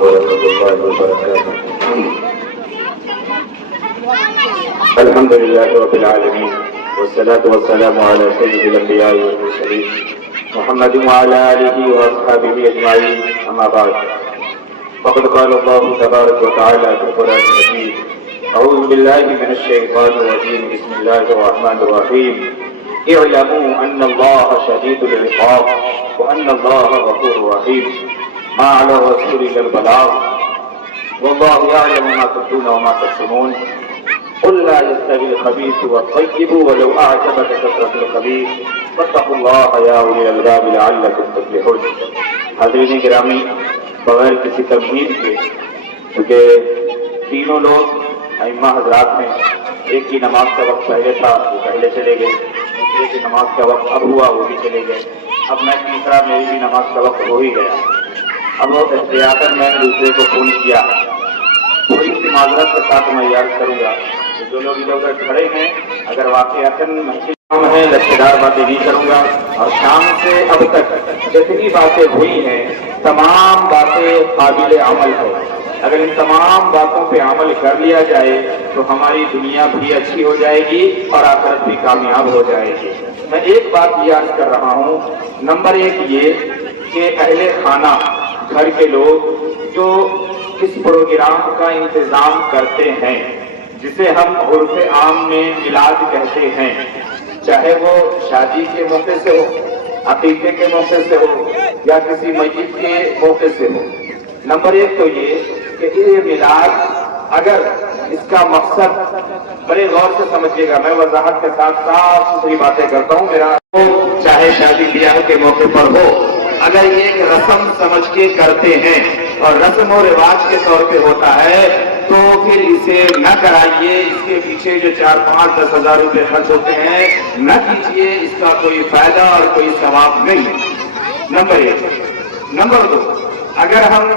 ورحمۃ اللہ وبرکاتہ۔ الحمد للہ رب العالمین والصلاة والسلام علی سید الانبیاء والمرسلین محمد وعلی آلہ واصحابہ اجمعین، اما بعد فقد قال اللہ تبارک وتعالی فی القرآن المجید: اعوذ باللہ من الشیطان الرجیم، بسم اللہ الرحمن الرحیم، اعلموا ان اللہ شدید العقاب وان اللہ غفور رحیم، ما علی الرسول الا البلاغ واللہ یعلم ما تبدون وما تکتمون، قل لا يستوي الخبيث والطيب ولو أعجبك كثرة الخبيث فاتقوا الله يا أولي الألباب لعلكم تفلحون۔ حاضرین گرامی، بغیر کسی تمہید کے، کیونکہ تینوں لوگ ائمہ حضرات میں ایک کی نماز کا وقت پہلے تھا، وہ پہلے چلے گئے، دوسرے کی نماز کا وقت اب ہوا، وہ بھی چلے گئے، اب میں تیسرا، میری بھی نماز کا وقت ہو ہی گیا۔ اب وہ احتیاطاً میں نے دوسرے کو فون کیا، تھوڑی سی معذرت کے ساتھ میں یاد کروں گا کہ جو لوگ ادھر ادھر کھڑے ہیں، اگر واقعاتاً مسجد ہے، لچے دار باتیں نہیں کروں گا، اور شام سے اب تک جتنی باتیں ہوئی ہیں تمام باتیں قابل عمل ہے۔ اگر ان تمام باتوں پہ عمل کر لیا جائے تو ہماری دنیا بھی اچھی ہو جائے گی اور آخرت بھی کامیاب ہو جائے گی۔ میں ایک بات یاد کر رہا ہوں، نمبر ایک یہ کہ اہل خانہ، گھر کے لوگ جو اس پروگرام کا انتظام کرتے ہیں، جسے ہم عرف عام میں میلاد کہتے ہیں، چاہے وہ شادی کے موقع سے ہو، عقیقے کے موقع سے ہو یا کسی میت کے موقع سے ہو، نمبر ایک تو یہ کہ یہ میلاد، اگر اس کا مقصد بڑے غور سے سمجھیے گا، میں وضاحت کے ساتھ صاف ستھری باتیں کرتا ہوں، میرا چاہے شادی بیاہ کے موقع پر ہو، اگر یہ ایک رسم سمجھ کے کرتے ہیں اور رسم و رواج کے طور پہ ہوتا ہے تو پھر اسے نہ کرائیے، اس کے پیچھے جو 4، 5، 10 ہزار روپے خرچ ہوتے ہیں نہ کیجیے، اس کا کوئی فائدہ اور کوئی ثواب نہیں۔ نمبر ایک۔ نمبر دو، اگر ہم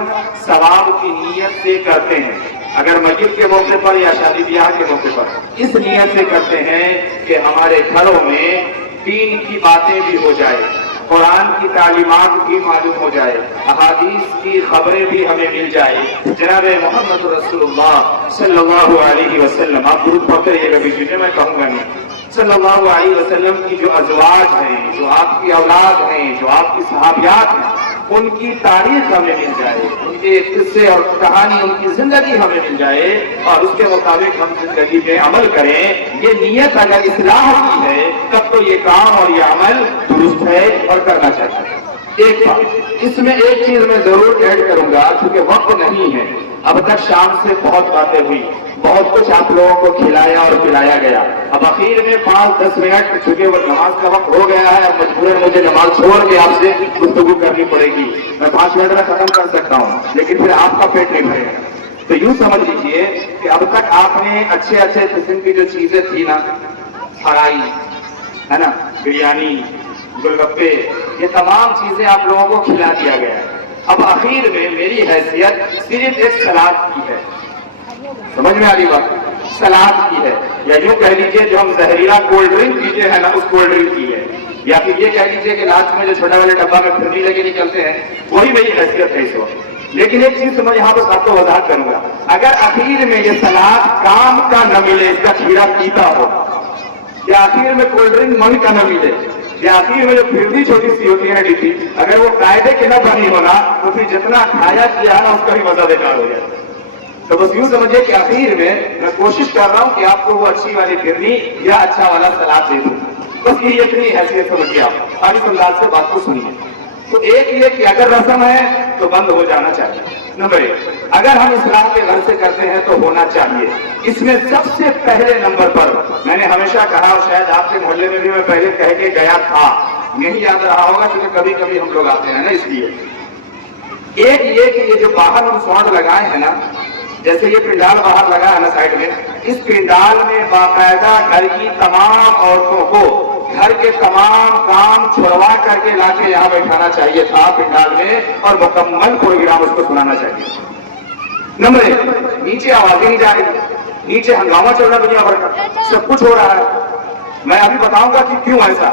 ثواب کی نیت سے کرتے ہیں، اگر مسجد کے موقع پر یا شادی بیاہ کے موقع پر اس نیت سے کرتے ہیں کہ ہمارے گھروں میں دین کی باتیں بھی ہو جائے، قرآن کی تعلیمات بھی معلوم ہو جائے، احادیث کی خبریں بھی ہمیں مل جائے، جناب محمد رسول اللہ صلی اللہ علیہ وسلم، آپ درود پڑھتے رہیے گا بیچ میں کہوں گا نہیں، صلی اللہ علیہ وسلم کی جو ازواج ہیں، جو آپ کی اولاد ہیں، جو آپ کی صحابیات ہیں، ان کی تاریخ ہمیں مل جائے، ان کے قصے اور کہانی، ان کی زندگی ہمیں مل جائے اور اس کے مطابق ہم زندگی میں عمل کریں، یہ نیت اگر اصلاح کی ہے تب تو یہ کام اور یہ عمل درست ہے اور کرنا چاہیے۔ ایک بات اس میں ایک چیز میں ضرور ایڈ کروں گا، کیونکہ وقت نہیں ہے، اب تک شام سے بہت باتیں ہوئی، بہت کچھ آپ لوگوں کو کھلایا اور پلایا گیا، اب اخیر میں 5-10 منٹ، چونکہ وہ نماز کا وقت ہو گیا ہے، اب مجبوراً مجھے نماز چھوڑ کے آپ سے گفتگو کرنی پڑے گی۔ میں 5 منٹ میں ختم کر سکتا ہوں لیکن پھر آپ کا پیٹ نہیں بھرے گا، تو یوں سمجھ لیجیے کہ اب تک آپ نے اچھے قسم کی جو چیزیں تھی نا، فرائی ہے نا، بریانی، گول گپے، یہ تمام چیزیں آپ لوگوں کو کھلا دیا گیا ہے، اب اخیر میں میری حیثیت صرف ایک سلاد کی ہے، سمجھ میں آ رہی بات؟ سلاد کی ہے، یا یوں کہہ لیجیے جو ہم زہریلا کولڈ ڈرنک پیتے ہیں نا، اس کولڈ ڈرنک کی ہے، یا پھر یہ کہہ لیجیے کہ لاسٹ میں جو چھوٹے والے ڈبہ میں پھرنی لے کے نکلتے ہیں، وہی میری حیثیت ہے اس وقت۔ لیکن ایک چیز میں یہاں بس آپ کو وضاحت کروں گا، اگر اخیر میں یہ سلاد کام کا نہ ملے، اس کا کھیرا پیتا ہو، یا اخیر میں کولڈ ڈرنک من کا نہ ملے، یا آخر میں جو پھرنی چھوٹی سی ہوتی ہے ڈبی، اگر وہ قاعدے کے نہ بنی ہونا تو پھر جتنا کھایا کیا نا اس کا بھی مزہ بیکار ہو جائے۔ تو بس یوں سمجھے کہ آخر میں کوشش کر رہا ہوں کہ آپ کو وہ اچھی والی پھرنی یا اچھا والا سلاد دے دوں، بس یہ اتنی حیثیت سمجھیے آپ، آج اس انداز سے بات کو سنیے۔ تو ایک یہ کہ اگر رسم ہے تو بند ہو جانا چاہیے۔ نمبر ایک، اگر ہم اسلام کے گھر سے کرتے ہیں تو ہونا چاہیے۔ اس میں سب سے پہلے نمبر پر میں نے ہمیشہ کہا، اور شاید آپ کے محلے میں بھی میں پہلے کہہ کے گیا تھا، نہیں یاد رہا ہوگا کیونکہ کبھی کبھی ہم لوگ آتے ہیں نا، اس لیے ایک یہ کہ یہ جو باہر ہم سوانڈ لگائے ہیں نا، جیسے یہ پنڈال باہر لگا ہے نا سائڈ میں، اس پنڈال میں باقاعدہ گھر کی تمام عورتوں کو گھر کے تمام کام چھڑوا کر کے لا کے یہاں بیٹھانا چاہیے تھا پنڈال میں، اور مکمل پروگرام اس کو سنانا چاہیے۔ نمبر ایک، نیچے آوازیں نہیں جا رہی، نیچے ہنگامہ چل رہا ہے دنیا بھر کا، سب کچھ ہو رہا ہے، میں ابھی بتاؤں گا کہ کیوں ایسا،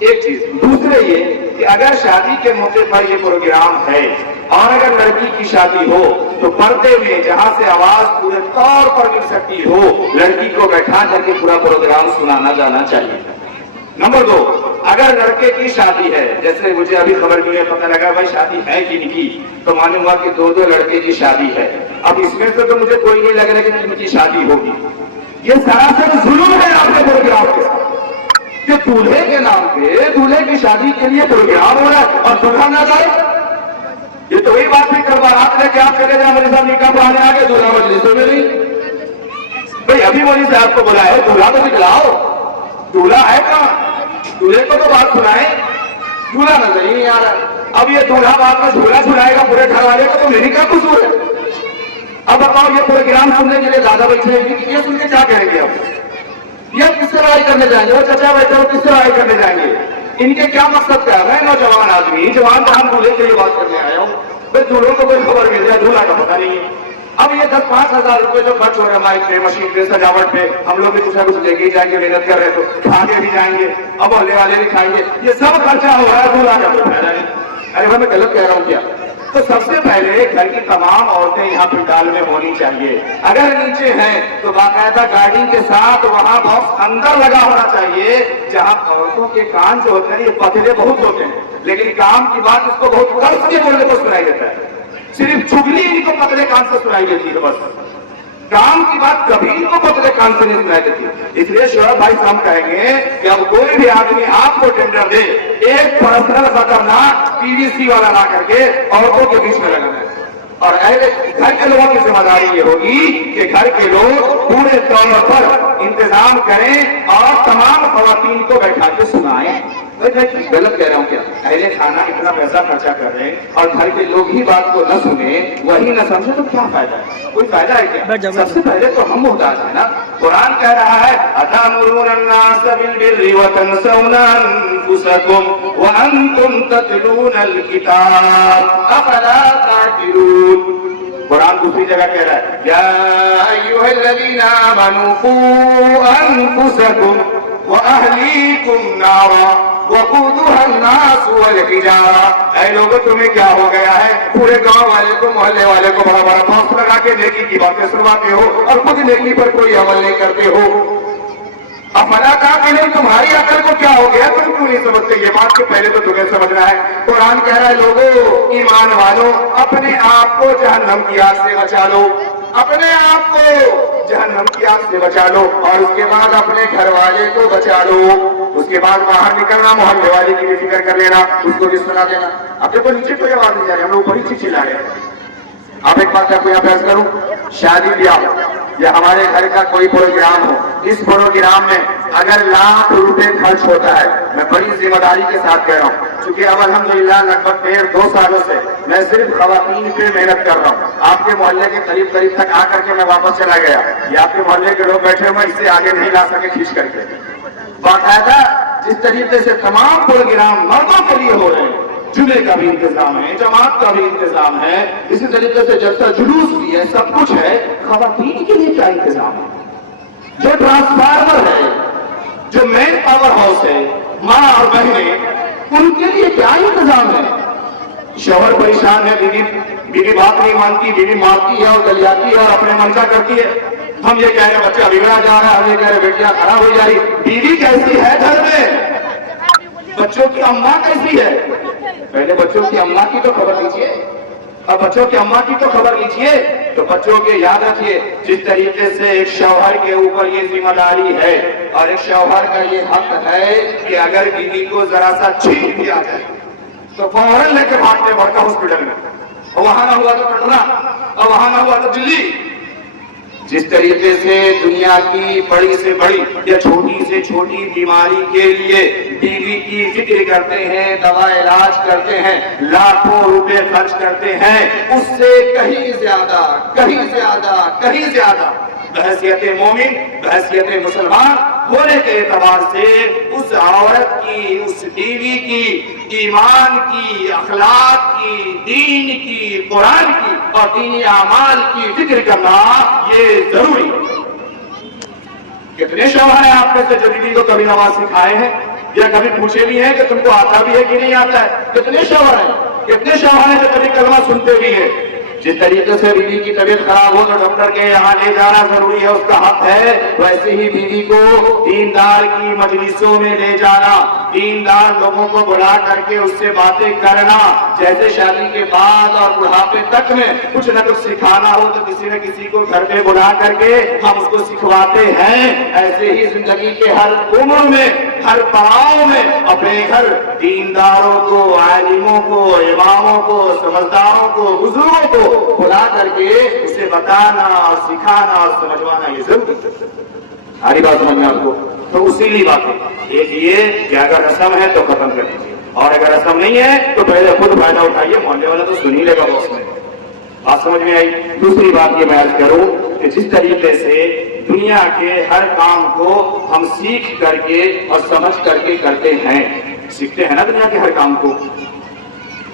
ایک چیز۔ دوسرے یہ کہ اگر شادی کے موقع پر یہ پروگرام ہے اور اگر لڑکی کی شادی ہو تو پردے میں جہاں سے آواز پورے طور پر مل سکتی ہو لڑکی کو بیٹھا کر کے پورا پروگرام سنانا جانا چاہیے۔ نمبر 2، اگر لڑکے کی شادی ہے، جیسے مجھے ابھی خبر ملی ہے، پتہ لگا بھائی شادی ہے کہ نہیں کی، تو معلوم ہوا کہ 2 لڑکے کی شادی ہے۔ اب اس میں سے تو مجھے کوئی نہیں لگ رہا کہ ان کی شادی ہوگی۔ یہ سراسر ظلم ہے آپ کے پروگرام کے ساتھ کہ دولہے کے نام پہ دولہے کی شادی کے لیے پروگرام ہو رہا ہے اور دولہا نہ جائے۔ یہ تو وہی بات ہے، کل بارات لے کے آپ چلے جائیں مولوی صاحب نکاح پڑھانے آگے، دولہا مجلسوں میں نہیں۔ بھائی ابھی مولوی صاحب کو بلایا دولہا تو دکھلاؤ، دولہا ہے کہاں؟ دولہے کو تو بات سنائے، دولہا نظر ہی نہیں آ رہا۔ اب یہ دولہا بعد میں جھولا جھلائے گا پورے گھر والے کو، تو میری کیا قصور ہے؟ اب بتاؤ یہ پروگرام سننے کے لیے زیادہ بیٹھے ہیں، یہ سن کے کیا کہیں گے؟ اب یہ کس سے رائے کرنے جائیں گے؟ وہ چچا بیٹھے ہو کس سے رائے کرنے جائیں گے؟ ان کے کیا مقصد کر رہے ہیں نوجوان آدمی؟ جوان تو ہم دولہے کے لیے بات کرنے آیا ہوں، بھائی دولہوں کو کوئی خبر مل جائے، دولہا کا پتہ نہیں ہے۔ اب یہ 10-5 ہزار روپے جو خرچ ہو رہے ہیں مائک پہ، مشین پہ، سجاوٹ پہ، ہم لوگ بھی کچھ نہ کچھ لے کے جائیں گے، محنت کر رہے تو کھا کے بھی جائیں گے، اب محلے والے بھی کھائیں گے، یہ سب خرچہ ہو رہا ہے، دولہا کا کوئی فائدہ نہیں۔ ارے بھائی میں غلط کہہ رہا ہوں کیا؟ تو سب سے پہلے گھر کی تمام عورتیں یہاں پنڈال میں ہونی چاہیے، اگر نیچے ہیں تو باقاعدہ گاڑی کے ساتھ وہاں باکس اندر لگا ہونا چاہیے، جہاں عورتوں کے کان جو ہوتے ہیں یہ پتلے بہت ہوتے ہیں، لیکن کام کی بات اس کو بہت قرض کے بولنے کو سنائی دیتا ہے، صرف چگلی ان کو پتلے کان سے سنائی دیتی ہے، بس کام کی بات کبھی ان کو پتلے کان سے نہیں سنائی دیتی۔ اس لیے شعیب بھائی صاحب کہیں گے کہ اب کوئی بھی آدمی آپ کو ٹینڈر دے، ایک پرسنل خطرناک PVC والا لا کر کے عورتوں کے بیچ میں لگانا ہے، اور گھر کے لوگوں کی ذمہ داری یہ ہوگی کہ گھر کے لوگ پورے طور پر انتظام کریں اور تمام خواتین کو بیٹھا کے سنائیں۔ غلط کہہ رہا ہوں کیا؟ اہل خانہ اتنا پیسہ خرچہ کر رہے ہیں اور گھر کے لوگ ہی بات کو نہ سنیں، وہی نہ سمجھے، تو کیا فائدہ ہے؟ کوئی فائدہ ہے کیا؟ سب سے پہلے تو ہم محتاج ہیں نا۔ قرآن کہہ رہا ہے أَتَأْمُرُونَ النَّاسَ بِالْبِرِّ وَتَنْسَوْنَ أَنفُسَكُمْ وَأَنْتُمْ تَتْلُونَ الْكِتَابَ أَفَلَا تَعْقِلُونَ۔ قرآن دوسری جگہ کہہ رہا ہے یا ایھا الذین آمنوا قوا انفسکم واہلیکم نارا وقودها الناس والحجارہ۔ اے لوگوں تمہیں کیا ہو گیا ہے؟ پورے گاؤں والے کو محلے والے کو بڑا بڑا باکس لگا کے نیکی کی باتیں سنواتے ہو اور خود نیکی پر کوئی عمل نہیں کرتے ہو۔ افلا تعقلون، تمہاری عقل کو کیا ہو گیا؟ تم کیوں نہیں سمجھتے یہ بات کہ پہلے تو تمہیں سمجھنا ہے۔ قرآن کہہ رہا ہے لوگوں، ایمان والوں، اپنے آپ کو جہنم کی آگ سے بچا لو، اپنے آپ کو جہنم کی آگ سے بچا لو، اور اس کے بعد اپنے گھر والے کو بچا لو، اس کے بعد باہر نکلنا محلے والے کی بھی فکر کر لینا، اس کو بھی سنا دینا۔ اب دیکھو نیچے کوئی آواز نہیں جا رہی، ہم لوگ اوپر ہی چلا رہے ہیں۔ اب ایک بات آپ کو یہاں پیش کروں، شادی بیاہ یا ہمارے گھر کا کوئی پروگرام ہو، اس پروگرام میں اگر لاکھ روپے خرچ ہوتا ہے، میں بڑی ذمہ داری کے ساتھ کہہ رہا ہوں، چونکہ اب الحمدللہ لگ بھگ 1.5-2 سالوں سے میں صرف خواتین پہ محنت کر رہا ہوں۔ آپ کے محلے کے قریب تک آ کر کے میں واپس چلا گیا، یہ آپ کے محلے کے لوگ بیٹھے ہوئے اس سے آگے نہیں لا سکے کھینچ کر کے۔ باقاعدہ جس طریقے سے تمام پروگرام مردوں کے لیے ہو رہے ہیں، جمعے کا بھی انتظام ہے، جماعت کا بھی انتظام ہے، اسی طریقے سے جلسہ جلوس بھی ہے، سب کچھ ہے، خواتین کے لیے کیا انتظام ہے؟ جو ٹرانسفارمر ہے، جو مین پاور ہاؤس ہے، ماں اور بہنیں، ان کے لیے کیا انتظام ہے؟ شوہر پریشان ہے، بیوی بات نہیں مانتی، بیوی مارتی ہے اور گلیاتی ہے اور اپنے من کا کرتی ہے۔ ہم یہ کہہ رہے ہیں بچہ بگڑا جا رہا ہے، ہم یہ کہہ رہے ہیں بیٹیاں خراب ہو جا رہی۔ بیوی کیسی ہے گھر میں؟ بچوں کی اماں کیسی ہے؟ پہلے بچوں کی اماں کی تو خبر لیجیے، اب بچوں کی اماں کی تو خبر لیجیے، تو بچوں کے یاد رکھیے جس طریقے سے ایک شوہر کے اوپر یہ ذمہ داری ہے اور ایک شوہر کا یہ حق ہے کہ اگر بیوی کو ذرا سا چھینک دیا جائے تو فوراً لے کے بھاگتے بڑھتا ہاسپٹل میں، اور وہاں نہ ہوا تو پٹنہ، اور وہاں نہ ہوا تو دلی۔ جس طریقے سے دنیا کی بڑی سے بڑی یا چھوٹی سے چھوٹی بیماری کے لیے بیوی کی فکر کرتے ہیں، دوا علاج کرتے ہیں، لاکھوں روپے خرچ کرتے ہیں، اس سے کہیں زیادہ بحیثیت مومن، بحیثیت مسلمان ہونے کے اعتبار سے اس عورت کی، اس بیوی کی ایمان کی، اخلاق کی، دین کی، قرآن کی اور دینی اعمال کی فکر کرنا یہ ضروری ہے۔ کتنے شوہر ہیں آپ میں سے جو بیوی کو کبھی نماز سکھائے ہیں؟ یا کبھی پوچھے بھی ہیں کہ تم کو آتا بھی ہے کہ نہیں آتا ہے؟ کتنے شوہر ہیں، کتنے شوہر ہیں جو کبھی کلمہ سنتے بھی ہیں؟ جس طریقے سے بیوی کی طبیعت خراب ہو تو ڈاکٹر کے یہاں لے جانا ضروری ہے، اس کا حق ہے، ویسے ہی بیوی کو دیندار کی مجلسوں میں لے جانا، دیندار لوگوں کو بلا کر کے اس سے باتیں کرنا، جیسے شادی کے بعد اور بڑھاپے تک میں کچھ نہ کچھ سکھانا ہو تو کسی نہ کسی کو گھر میں بلا کر کے ہم اس کو سکھواتے ہیں، ایسے ہی زندگی کے ہر عمر میں، ہر پڑاؤ میں اپنے گھر دینداروں کو، عالموں کو، اماموں کو، سمجھداروں کو، بزرگوں کو بلا کر کے اسے بتانا اور سکھانا اور سمجھوانا یہ ضروری ہے۔ ساری بات سمجھ میں آپ کو؟ تو اسی لیے بات ہے، ایک یہ کہ اگر رسم ہے تو ختم کر دیجیے، اور اگر رسم نہیں ہے تو پہلے خود فائدہ اٹھائیے، محلے والا تو سن ہی لے گا اس میں۔ بات سمجھ میں آئی؟ دوسری بات یہ میں عرض کروں کہ جس طریقے سے دنیا کے ہر کام کو ہم سیکھ کر کے اور سمجھ کر کے کرتے ہیں، سیکھتے ہیں نا دنیا کے ہر کام کو،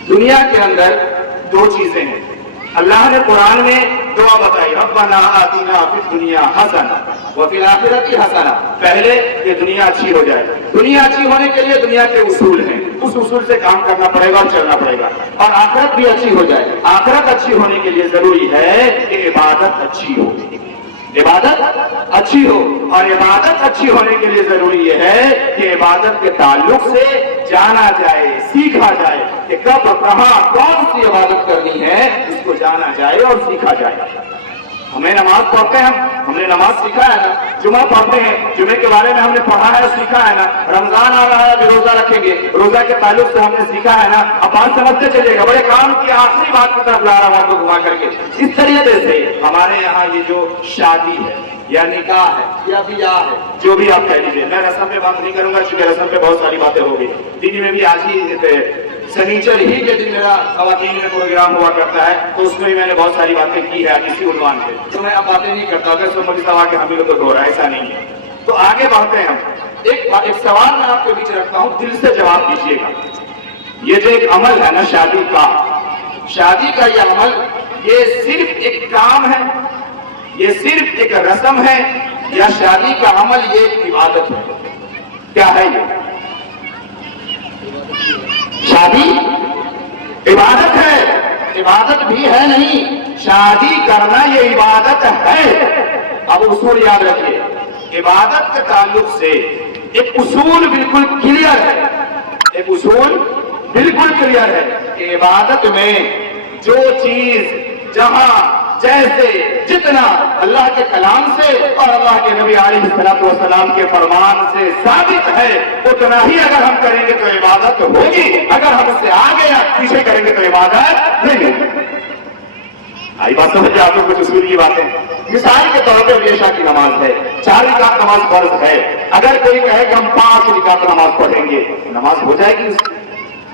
دنیا کے اندر دو چیزیں ہیں۔ اللہ نے قرآن میں دعا بتائی، ربنا آتنا فی الدنیا حسنہ وفی الآخرۃ حسنہ، پہلے کہ دنیا اچھی ہو جائے۔ دنیا اچھی ہونے کے لیے دنیا کے اصول ہیں، اس اصول سے کام کرنا پڑے گا اور چلنا پڑے گا، اور آخرت بھی اچھی ہو جائے۔ آخرت اچھی ہونے کے لیے ضروری ہے کہ عبادت اچھی ہو، عبادت اچھی ہو، اور عبادت اچھی ہونے کے لیے ضروری یہ ہے کہ عبادت کے تعلق سے جانا جائے، سیکھا جائے کہ کب کہاں کون سی عبادت کرنی ہے، اس کو جانا جائے اور سیکھا جائے۔ ہمیں نماز پڑھتے ہیں، ہم نے نماز سیکھا ہے نا، جمعہ پڑھتے ہیں، جمعے کے بارے میں ہم نے پڑھا ہے اور سیکھا ہے نا، رمضان آ رہا ہے ابھی روزہ رکھیں گے، روزہ کے تعلق سے ہم نے سیکھا ہے نا، اب بات سمجھتے چلیے گا، بڑے کام کی آخری بات کی طرف لا رہا ہوں آپ کو گھما کر کے۔ اس طریقے سے ہمارے یہاں یہ جو شادی ہے یا نکاح ہے یا بیاہ ہے، جو بھی آپ کہہ لیجیے، میں رسم پہ بات نہیں کروں گا کیونکہ رسم پہ بہت ساری باتیں ہو گئی، دن میں بھی آج ہی سنیچر ہی کے دن میرا خواتین میں پروگرام ہوا کرتا ہے، تو اس میں بھی میں نے بہت ساری باتیں کی ہے کسی عنوان پہ، تو میں اب باتیں نہیں کرتا، اگر سو مجھے سوال کہ ہمیں تو ہو رہا ہے، ایسا نہیں ہے۔ تو آگے بڑھتے ہیں ہم، ایک سوال میں آپ کے بیچ رکھتا ہوں، دل سے جواب دیجیے گا۔ یہ جو ایک عمل ہے نا شادی کا یہ عمل، یہ صرف ایک کام ہے، یہ صرف ایک رسم ہے، یا شادی کا عمل یہ ایک عبادت ہے؟ کیا ہے یہ؟ شادی عبادت ہے؟ عبادت بھی ہے نہیں، شادی کرنا یہ عبادت ہے۔ اب اصول یاد رکھیے، عبادت کے تعلق سے ایک اصول بالکل کلیئر ہے، ایک اصول بالکل کلیئر ہے کہ عبادت میں جو چیز جہاں جیسے جتنا اللہ کے کلام سے اور اللہ کے نبی علیہ الصلوۃ والسلام کے فرمان سے ثابت ہے، اتنا ہی اگر ہم کریں گے تو عبادت ہوگی، اگر ہم اس سے آگے یا پیچھے کریں گے تو عبادت نہیں ہوگی۔ آئی بات سمجھے آپ کو؟ کچھ اصول کی باتیں، مثال کے طور پہ عشاء کی نماز ہے، 4 رکعت نماز فرض ہے، اگر کوئی کہے کہ ہم 5 رکعت نماز پڑھیں گے، نماز ہو جائے گی؟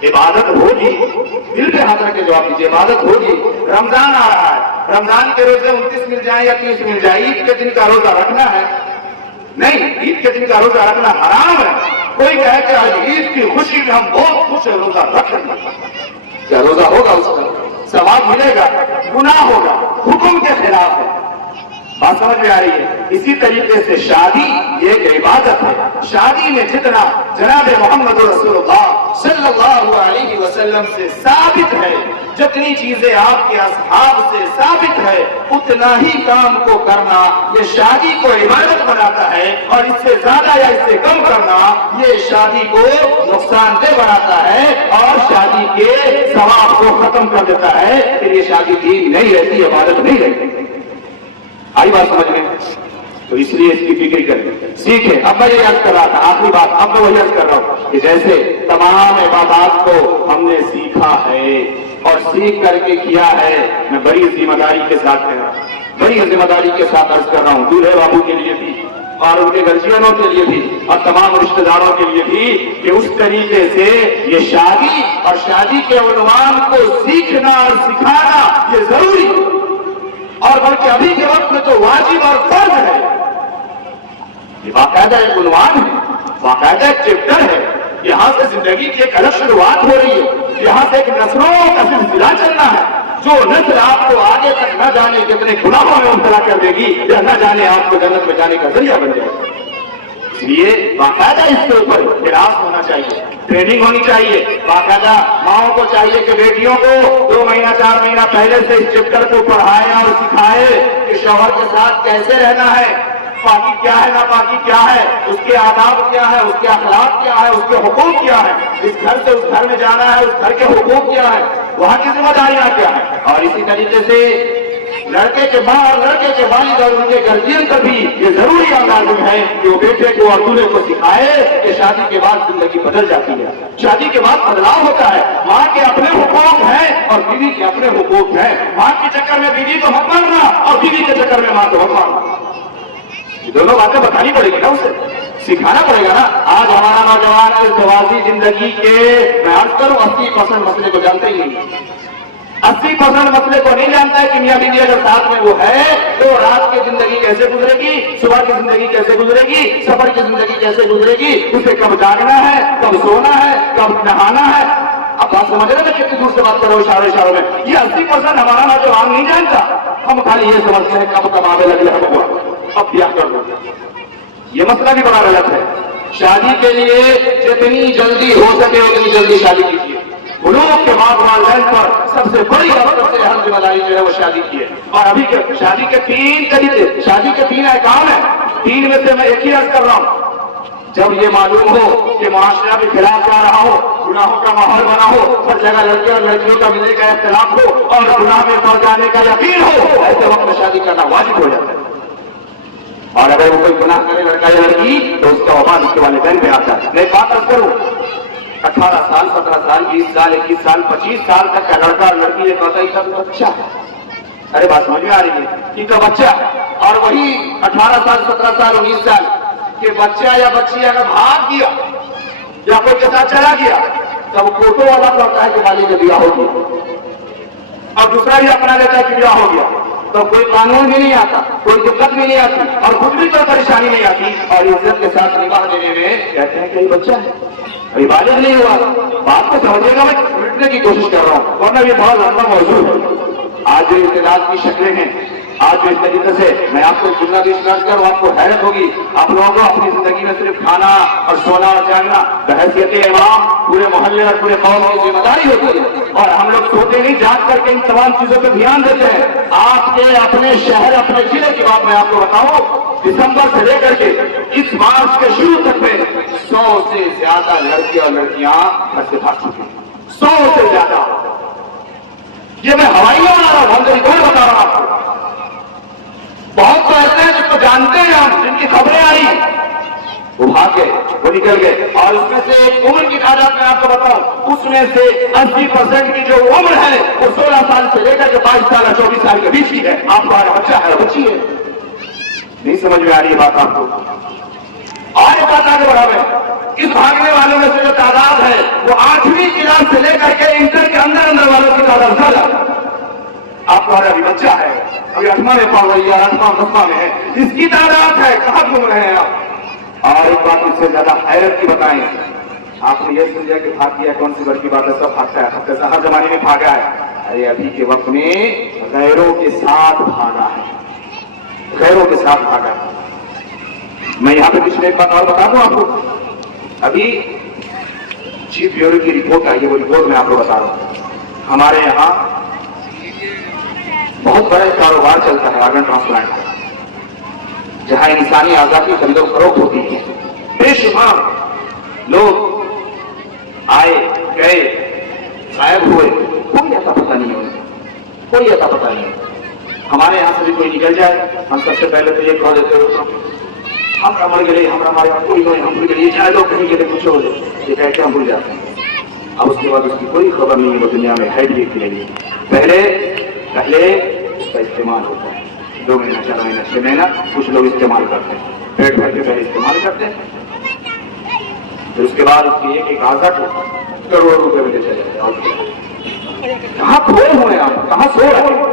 عبادت ہوگی؟ دل پہ ہاتھ رکھ کے جواب دیجیے، عبادت ہوگی۔ رمضان آ رہا ہے، رمضان کے روزے 29 مل جائیں یا 30 مل جائے، عید کے دن کا روزہ رکھنا ہے؟ نہیں، عید کے دن کا روزہ رکھنا حرام ہے۔ کوئی کہے کہ آج عید کی خوشی میں ہم بہت خوش ہیں، روزہ رکھ لیں گے، کیا روزہ ہوگا؟ اس کا ثواب ملے گا؟ گناہ ہوگا، حکم کے خلاف ہے۔ بات سمجھ میں آ رہی ہے؟ اسی طریقے سے شادی یہ ایک عبادت ہے، شادی میں جتنا جناب محمد رسول اللہ صلی اللہ علیہ وسلم سے ثابت ہے، جتنی چیزیں آپ کے اصحاب سے ثابت ہے، اتنا ہی کام کو کرنا یہ شادی کو عبادت بناتا ہے، اور اس سے زیادہ یا اس سے کم کرنا یہ شادی کو نقصان دہ بناتا ہے اور شادی کے ثواب کو ختم کر دیتا ہے، پھر یہ شادی دین نہیں رہتی، عبادت نہیں رہتی۔ آئی بات سمجھ میں؟ تو اس لیے اس کی فکر کریں، سیکھیں۔ اب میں یہ یاد کر رہا تھا، آخری بات اب میں وہی یاد کر رہا ہوں کہ جیسے تمام عبادات کو ہم نے سیکھا ہے اور سیکھ کر کے کیا ہے، میں بڑی ذمہ داری کے ساتھ کہہ رہا ہوں، بڑی ذمہ داری کے ساتھ عرض کر رہا ہوں، دولہے بابو کے لیے بھی اور ان کے گرجینوں کے لیے بھی اور تمام رشتہ داروں کے لیے بھی، کہ اس طریقے سے یہ شادی اور شادی کے عنوان کو سیکھنا اور سکھانا یہ ضروری ہے، اور بلکہ ابھی کے وقت میں تو واجب اور فرض ہے۔ یہ باقاعدہ ایک عنوان ہے، باقاعدہ ایک چیپٹر ہے، یہاں سے زندگی کی ایک الگ شروعات ہو رہی ہے، یہاں سے ایک نسلوں کا سلسلہ چلنا ہے، جو نسل آپ کو آگے تک نہ جانے کتنے گناہوں میں مبتلا کر دے گی، یا نہ جانے آپ کو جنت میں جانے کا ذریعہ بن جائے گا۔ لیے باقاعدہ اس کے اوپر کلاس ہونا چاہیے، ٹریننگ ہونی چاہیے، باقاعدہ ماؤں کو چاہیے کہ بیٹیوں کو 2 مہینہ 4 مہینہ پہلے سے اس چیپٹر کو پڑھائے اور سکھائے کہ شوہر کے ساتھ کیسے رہنا ہے، پاکی کیا ہے، ناپاکی کیا ہے، اس کے آداب کیا ہے، اس کے اخلاق کیا ہے، اس کے حقوق کیا ہے، اس گھر سے اس گھر میں جانا ہے، اس گھر کے حقوق کیا ہے، وہاں کی ذمہ داریاں کیا ہے. اور اسی طریقے سے لڑکے کے ماں اور لڑکے کے والد اور ان کے گارجین پر بھی یہ ضروری لازم ہے کہ وہ بیٹے کو اور دولہے کو سکھائے کہ شادی کے بعد زندگی بدل جاتی ہے، شادی کے بعد بدلاؤ ہوتا ہے. ماں کے اپنے حقوق ہیں اور بیوی کے اپنے حقوق ہیں. ماں کے چکر میں بیوی کو حق ماننا اور بیوی کے چکر میں ماں کو حق ماننا، یہ دونوں باتیں بتانی پڑے گی نا، اسے سکھانا پڑے گا نا. آج ہمارا نوجوان ازدواجی زندگی کے میں عرض کروں 80% مسئلے کو جانتے ہی نہیں، 80% مسئلے کو نہیں جانتا ہے کہ میاں بیوی اگر ساتھ میں وہ ہے تو رات کی زندگی کیسے گزرے گی، صبح کی زندگی کیسے گزرے گی، سفر کی زندگی کیسے گزرے گی، اسے کب جاگنا ہے، کب سونا ہے، کب نہانا ہے. اب بات سمجھ رہے ہیں کتنی دور سے بات کرو اشاروں میں. یہ 80% ہمارا نوجوان نہیں جانتا. ہم خالی یہ سمجھتے ہیں کب کمانے لگے ہم ہوا اب بیاہ کر دو. یہ مسئلہ بھی بڑا غلط ہے. شادی کے لیے جتنی جلدی ہو سکے اتنی جلدی شادی کیجیے. بلوغ کے بعد والدین پر سب سے بڑی اور سب سے اہم ذمہ داری جو ہے وہ شادی کی ہے. اور ابھی کے شادی کے 3 طریقے، شادی کے 3 احکام ہیں. 3 میں سے میں ایک ہی عرض کر رہا ہوں. جب یہ معلوم ہو کہ معاشرہ کے خلاف جا رہا ہو، گناہوں کا ماحول بنا ہو، ہر جگہ لڑکے اور لڑکیوں کا ملنے کا اختلاف ہو اور گناہ میں پڑ جانے کا یقین ہو، ایسے وقت میں شادی کرنا واجب ہو جاتا ہے. اور اگر وہ کوئی گناہ کرے لڑکا یا لڑکی تو اس کا وبال اس کے والدین پہ آتا ہے. میں ایک بات عرض کروں، 18 سال 17 سال 20 سال 21 سال 25 سال تک کا لڑکا اور لڑکی یہ کہتا ہے کہ بچہ ہے. ارے بات سمجھ میں آ رہی ہے کہ کا بچہ. اور وہی 18 سال 17 سال 19 سال کہ بچہ یا بچی اگر بھاگ گیا یا کوئی کے ساتھ چلا گیا تب فوٹو والا کرتا ہے کہ مالی کا بیاہ ہو گیا اور دوسرا بھی اپنا لیتا ہے کہ بیاہ ہو گیا. تو کوئی قانون بھی نہیں آتا، کوئی دقت بھی نہیں آتی اور خود بھی کوئی پریشانی نہیں آتی. اور عزت کے ساتھ نکاح دینے میں کہتے ہیں کہ یہ بچہ ہے، ابھی بالغ نہیں ہوا. بات کو سمجھے گا، میں سمجھنے کی کوشش کر رہا ہوں ورنہ یہ بہت لمبا موضوع ہے. آج جو اختلاف کی شکلیں ہیں، آج جو اس طریقے سے میں آپ کو جملہ بھی اشتراک کروں، آپ کو حیرت ہوگی. آپ لوگوں کو اپنی زندگی میں صرف کھانا اور سونا اور جاگنا بحیثیت امام پورے محلے اور پورے قوم کی ذمہ داری ہوتی ہے. اور ہم لوگ سوتے نہیں، جاگ کر کے ان تمام چیزوں پہ دھیان دیتے ہیں. آپ کے اپنے شہر اپنے ضلع کی بات میں آپ کو بتاؤں، دسمبر سے لے کر کے اس مارچ کے شروع تک میں 100 سے زیادہ لڑکے اور لڑکیاں گھر سے بھاگ چکے ہیں. 100 سے زیادہ. یہ میں ہوائی میں بنا رہا ہوں، ہم ریکارڈ بتا رہا ہوں آپ کو. بہت تو ایسے ہیں جن کو جانتے ہیں ہم، جن کی خبریں آئی وہ بھاگ گئے، وہ نکل گئے. اور اس میں سے عمر کی تعداد میں آپ کو بتاؤں، اس میں سے 80% کی جو عمر ہے وہ 16 سال سے لے کر کے 22 سال اور 24 سال کے بیچ کی ہے. آپ کو بچہ ہے بچی ہے، نہیں سمجھ میں آ رہی ہے بات آپ کو. اور ایک بات آگے بڑھاوے، اس بھاگنے والوں میں سے جو تعداد ہے وہ 8ویں کلاس سے لے کر کے انٹر کے اندر والوں کی تعداد زیادہ. آپ کو ابھی بچہ ہے، ابھی 8واں میں پڑھ رہی ہے، 8واں 10واں میں ہے، اس کی تعداد ہے. کہاں گھوم رہے ہیں آپ؟ اور ایک بات اس سے زیادہ حیرت کی بتائیں، آپ نے یہ سمجھا کہ بھاگ گیا، کون سی بڑی بات ہے، سب بھاگتا ہے، ہر زمانے میں بھاگا ہے. ارے ابھی کے وقت میں غیروں کے ساتھ بھاگا ہے، غیروں کے ساتھ بھاگا ہے. میں یہاں پہ کچھ ایک بات اور بتا دوں آپ کو. ابھی چیف بیورو کی رپورٹ آئی ہے، وہ رپورٹ میں آپ کو بتا رہا ہوں. ہمارے یہاں بہت بڑا کاروبار چلتا ہے آرگن ٹرانسپلانٹ کا، جہاں انسانی اعضاء کی خرید و فروخت ہوتی ہے. بے شمار لوگ آئے گئے، غائب ہوئے، کوئی ایسا پتہ نہیں ہے، کوئی ایسا پتہ نہیں ہے. ہمارے یہاں سے بھی کوئی نکل جائے، ہم سب سے پہلے تو یہ کہہ دیتے ہو ہم مر گئے، ہمارے یہاں کوئی نہیں، ہم بھول گئے، چاہے لوگ کہیں گے کچھ ہو جائے، یہ کہہ کے ہم بھول جاتے ہیں. اب اس کے بعد اس کی کوئی خبر نہیں ہے، وہ دنیا میں ہے بھی ایک نہیں. پہلے اس کا استعمال ہوتا ہے، 2 مہینہ 4 مہینہ 6 مہینہ کچھ لوگ استعمال کرتے ہیں، پیٹ بھر کے پہلے استعمال کرتے ہیں، پھر اس کے بعد اس کی ایک اعضا کو کروڑوں روپے میں لے چلے جاتے ہیں. کہاں کھوئے ہوئے آپ، کہاں سو رہے ہیں؟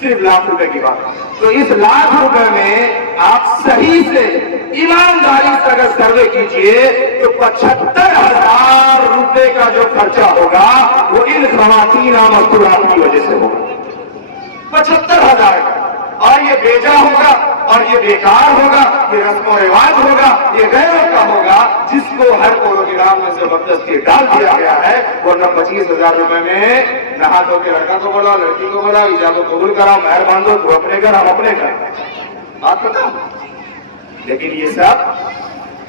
صرف ₹1,00,000 کی بات. تو اس ₹1,00,000 میں آپ صحیح سے ایمانداری سے اگر سروے کیجئے تو ₹75,000 کا جو خرچہ ہوگا وہ ان خواتین مستورات کی وجہ سے ہوگا. 75,000 کا. اور یہ بیجا ہوگا اور یہ بیکار ہوگا, یہ رسم و رواج ہوگا, یہ غیروں کا ہوگا جس کو ہر پروگرام میں زبردستی ڈال دیا گیا ہے. ورنہ ₹25,000 میں نہا دھو کے لڑکا کو بولا, لڑکی کو بولا, ایجاب کو قبول کراؤ, مہر باندھو, تو اپنے گھر ہم اپنے گھر. آپ بتاؤ. لیکن یہ سب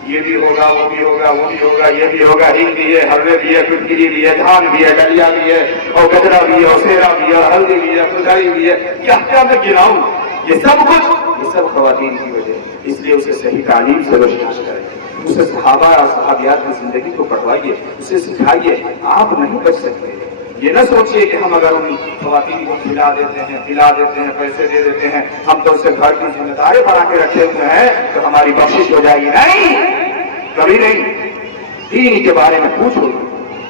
یہ بھی ہوگا, وہ بھی ہوگا, وہ بھی ہوگا, یہ بھی ہوگا, ہنگ بھی ہے, حلوے بھی ہے, پٹکری بھی ہے, دھان بھی ہے, ڈلیا بھی ہے, اور گجرا بھی ہے, اور سیرا بھی ہے, ہلدی بھی ہے, پھلکاری بھی ہے. کیا میں گراؤں یہ سب کچھ, یہ سب خواتین کی وجہ. اس لیے اسے صحیح تعلیم سے روشناس کریں, اسے صحابہ اور صحابیات کی زندگی کو پڑھوائیے, اسے سکھائیے. آپ نہیں بچ سکتے. یہ نہ سوچئے کہ ہم اگر ان خواتین کو کھلا دیتے ہیں, پلا دیتے ہیں, پیسے دے دیتے ہیں, ہم تو اسے گھر کی ذمہ داری بنا کے رکھے ہوئے ہیں تو ہماری بخشش ہو جائے گی. نہیں, کبھی نہیں. دین کے بارے میں پوچھو,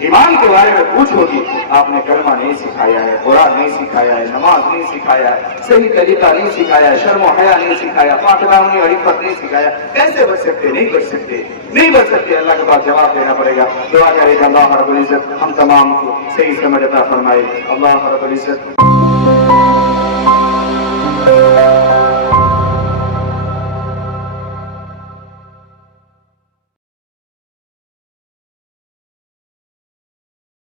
ایمان کے بارے میں پوچھو گی. آپ نے کلمہ نہیں سکھایا ہے, قرآن نہیں سکھایا ہے, نماز نہیں سکھایا ہے, صحیح طریقہ نہیں سکھایا ہے, شرم و حیا نہیں سکھایا, پاک دامنی اور عفت نہیں سکھایا. کیسے بچ سکتے؟ نہیں بچ سکتے, نہیں بچ سکتے. اللہ کے پاس جواب دینا پڑے گا. دعا کرے گا اللہ رب العزت ہم تمام کو صحیح سمجھ عطا فرمائے. اللہ رب العزت